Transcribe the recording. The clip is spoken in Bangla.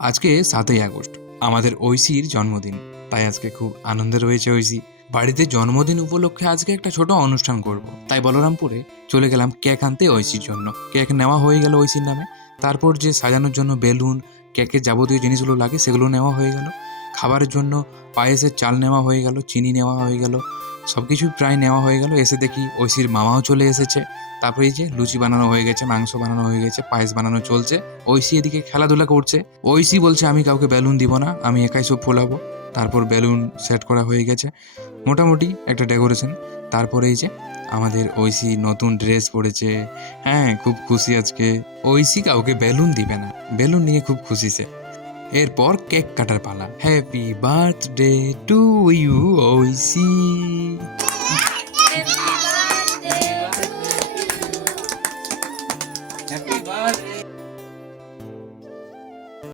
আজকে 7ই আগস্ট, আমাদের ঐশীর জন্মদিন। তাই আজকে খুব আনন্দ রয়েছে ঐশী। বাড়িতে জন্মদিন উপলক্ষে আজকে একটা ছোট অনুষ্ঠান করব। তাই বলরামপুরে চলে গেলাম কেক আনতে ঐশীর জন্য। কেক নেওয়া হয়ে গেল ঐশীর নামে। তারপর যে সাজানোর জন্য বেলুন, কেকের যাবতীয় জিনিসগুলো লাগে সেগুলো নেওয়া হয়ে গেল। খাবারের জন্য পায়েসের চাল নেওয়া হয়ে গেল, চিনি নেওয়া হয়ে গেল, সব কিছুই প্রায় নেওয়া হয়ে গেল। এসে দেখি ঐশীর মামাও চলে এসেছে। তারপরে এই যে লুচি বানানো হয়ে গেছে, মাংস বানানো হয়ে গেছে, পায়েস বানানো চলছে। ঐশী এদিকে খেলাধুলা করছে। ঐশী বলছে আমি কাউকে বেলুন দিব না, আমি একাই সব ফোলাবো। তারপর বেলুন সেট করা হয়ে গেছে, মোটামুটি একটা ডেকোরেশন। তারপরে এই যে আমাদের ঐশী নতুন ড্রেস পরেছে। হ্যাঁ, খুব খুশি আজকে। ঐশী কাউকে বেলুন দিবে না, বেলুন নিয়ে খুব খুশি সে। এরপর কেক কাটার পালা। Happy birthday to you Oishi.